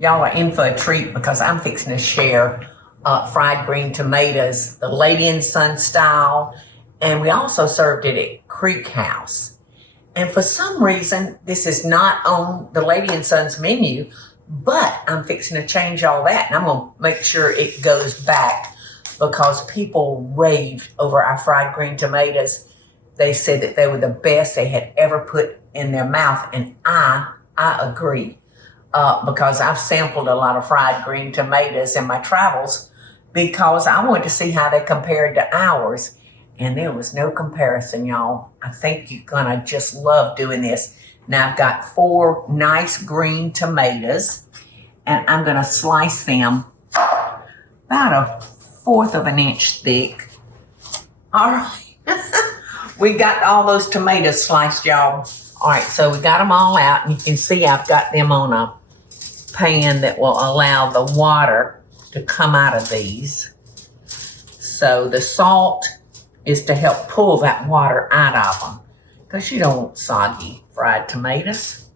Y'all are in for a treat because I'm fixing to share fried green tomatoes, the Lady and Son style, and we also served it at Creek House. And for some reason, this is not on the Lady and Son's menu, but I'm fixing to change all that, and I'm going to make sure it goes back because people raved over our fried green tomatoes. They said that they were the best they had ever put in their mouth, and I agree. Because I've sampled a lot of fried green tomatoes in my travels because I wanted to see how they compared to ours. And there was no comparison, y'all. I think you're going to just love doing this. Now, I've got 4 nice green tomatoes, and I'm going to slice them about 1/4 of an inch thick. All right. We got all those tomatoes sliced, y'all. All right, so we got them all out, and you can see I've got them on a pan that will allow the water to come out of these. So the salt is to help pull that water out of them because you don't want soggy fried tomatoes.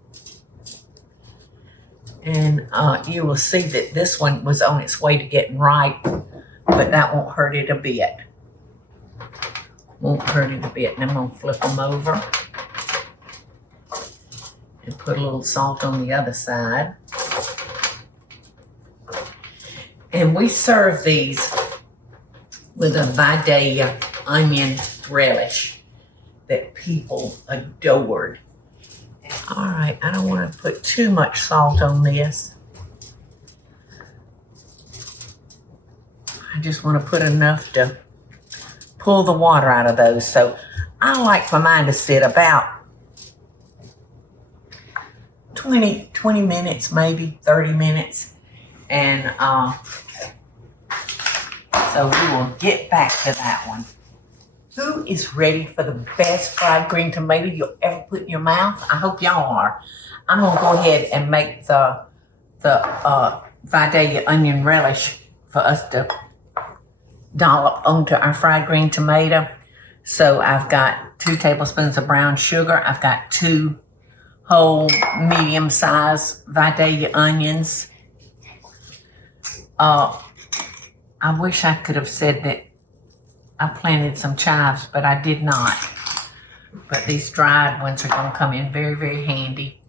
And you will see that this one was on its way to getting ripe, but that won't hurt it a bit. Won't hurt it a bit. And I'm going to flip them over and put a little salt on the other side. And we serve these with a Vidalia Onion Relish that people adored. All right, I don't want to put too much salt on this. I just want to put enough to pull the water out of those. So I like for mine to sit about 20 minutes, maybe 30 minutes. And so we will get back to that one. Who is ready for the best fried green tomato you'll ever put in your mouth? I hope y'all are. I'm going to go ahead and make the Vidalia Onion Relish for us to dollop onto our fried green tomato. So I've got 2 tablespoons of brown sugar. I've got 2 whole medium-sized Vidalia onions. I wish I could have said that I planted some chives, but I did not. But these dried ones are going to come in very, very handy.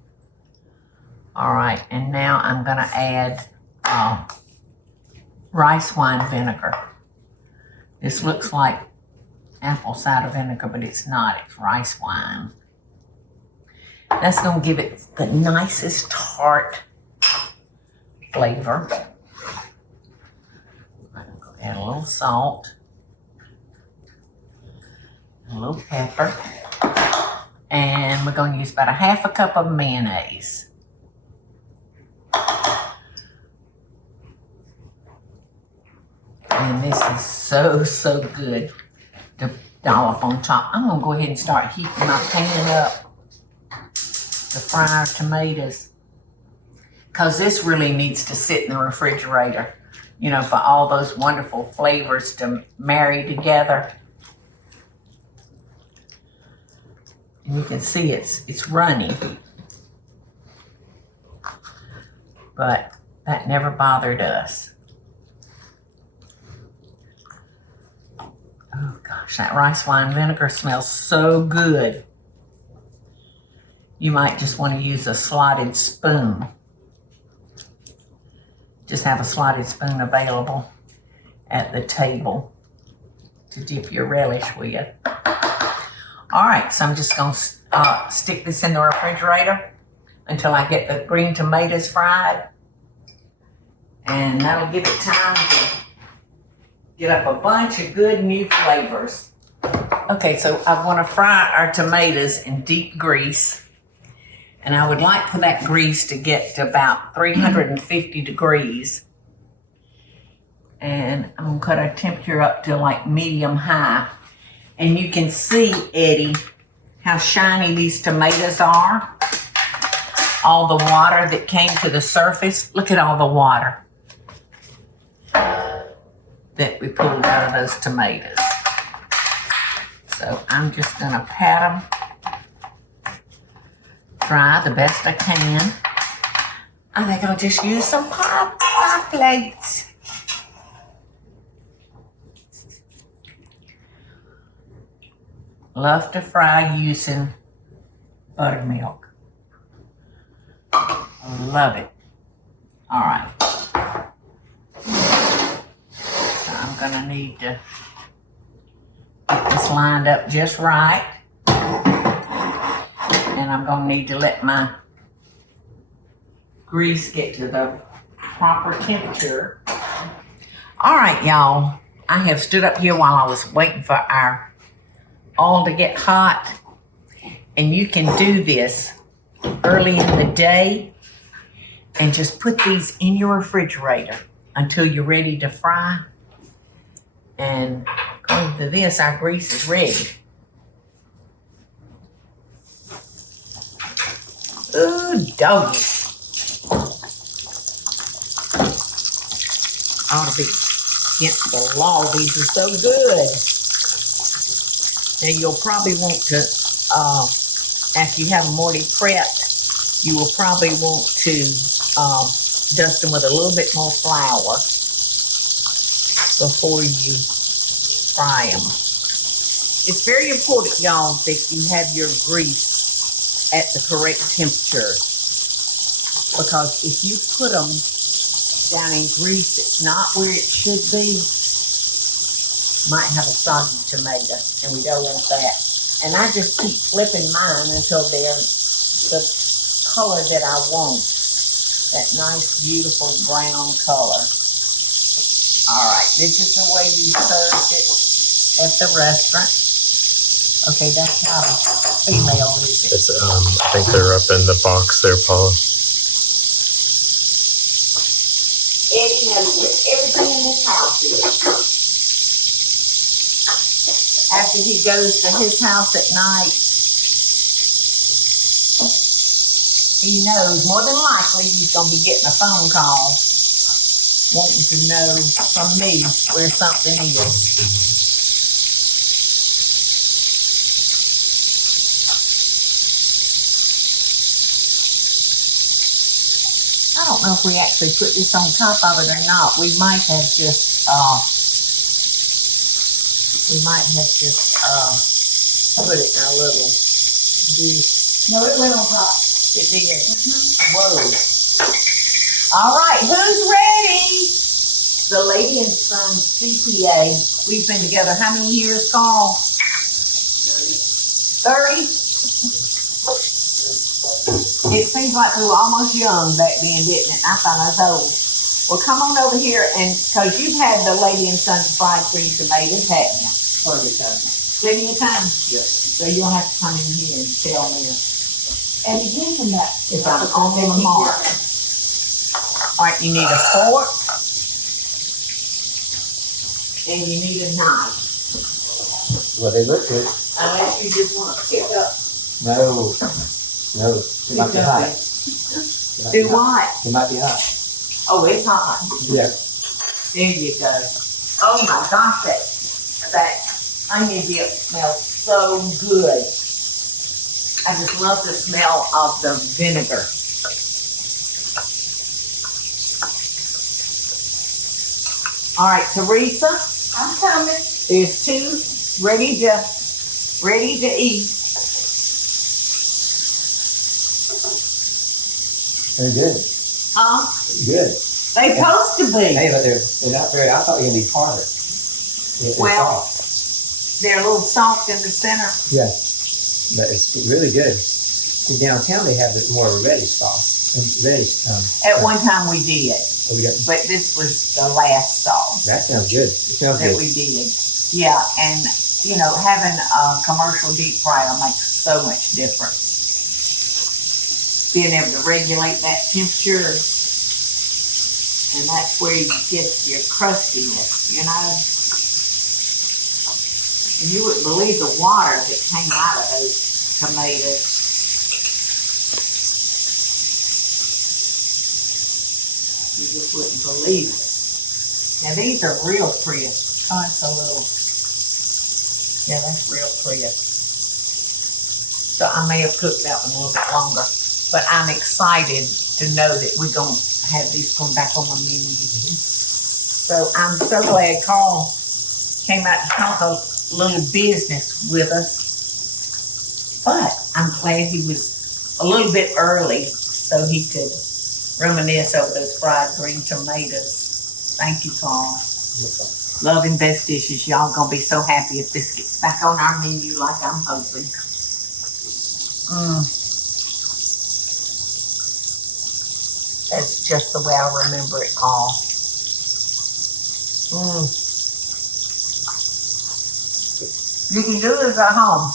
All right, and now I'm going to add rice wine vinegar. This looks like apple cider vinegar, but it's not. It's rice wine. That's going to give it the nicest tart flavor. Add a little salt, a little pepper, and we're going to use about 1/2 cup of mayonnaise. And this is so good to dollop on top. I'm going to go ahead and start heating my pan up to fry our tomatoes because this really needs to sit in the refrigerator, you know, for all those wonderful flavors to marry together. And you can see it's runny, but that never bothered us. Oh gosh, that rice wine vinegar smells so good. You might just want to use a slotted spoon. Just have a slotted spoon available at the table to dip your relish with. All right, so I'm just going to stick this in the refrigerator until I get the green tomatoes fried. And that'll give it time to get up a bunch of good new flavors. Okay, so I want to fry our tomatoes in deep grease. And I would like for that grease to get to about 350 degrees. And I'm going to cut our temperature up to like medium high. And you can see, Eddie, how shiny these tomatoes are. All the water that came to the surface. Look at all the water that we pulled out of those tomatoes. So I'm just going to pat them dry the best I can. I think I'll just use some pie plates. Love to fry using buttermilk. Love it. All right. So I'm gonna need to get this lined up just right. And I'm gonna need to let my grease get to the proper temperature. All right, y'all. I have stood up here while I was waiting for our oil to get hot. And you can do this early in the day and just put these in your refrigerator until you're ready to fry. And according to this, our grease is ready. Ooh, doggy. Ought to be against the law. These are so good. Now you'll probably want to, after you have them already prepped, you will probably want to dust them with a little bit more flour before you fry them. It's very important, y'all, that you have your grease at the correct temperature, because if you put them down in grease that's not where it should be, might have a soggy tomato, and we don't want that. And I just keep flipping mine until they're the color that I want, that nice, beautiful brown color. All right, this is the way we served it at the restaurant. Okay, that's not a female, is it? It's I think they're up in the box there, Paula. Eddie knows where everything in this house is. After he goes to his house at night, he knows more than likely he's going to be getting a phone call wanting to know from me where something is. I don't know if we actually put this on top of it or not. We might have just put it in a little dish. No, it went on top. It did. Whoa. All right, who's ready? The Lady and Son CPA. We've been together how many years, Carl? 30? It seems like we were almost young back then, didn't it? I thought I was old. Well, come on over here, and because you've had the Lady and Son fried green tomatoes, haven't you? Plenty of time. Plenty of time? Yes. So you'll have to come in here and tell me And again from that, if I'm on the mark. All right, you need a fork, and you need a knife. Well, they look good. Unless you just want to pick up. No. No. It might be hot. Do what? It might be hot. Oh, it's hot. Yeah. There you go. Oh my gosh, that onion dip smells so good. I just love the smell of the vinegar. All right, Teresa, I'm coming. there's two ready to eat. They're good. Good. They supposed to be. Hey, but they're not very, I thought they were going to be harder. They're Well, soft. they're a little soft in the center. Yeah. But it's really good. In downtown, they have it more of a reddish sauce. Reddish. At one time we did, Oh, we got, but this was the last sauce that sounds good. It sounds that good. we did. Yeah, and you know, having a commercial deep fryer makes so much difference. Being able to regulate that temperature, and that's where you get your crustiness, you know. And you wouldn't believe the water that came out of those tomatoes. You just wouldn't believe it. Now these are real crisp. Oh, it's a little, yeah, that's real crisp. So I may have cooked that one a little bit longer, but I'm excited to know that we're going to have these going back on my menu. So I'm so glad Carl came out to talk a little business with us. But I'm glad he was a little bit early so he could reminisce over those fried green tomatoes. Thank you, Carl. Love and best dishes. Y'all gonna be so happy if this gets back on our menu like I'm hoping. That's just the way I remember it, Carl. You can do this at home.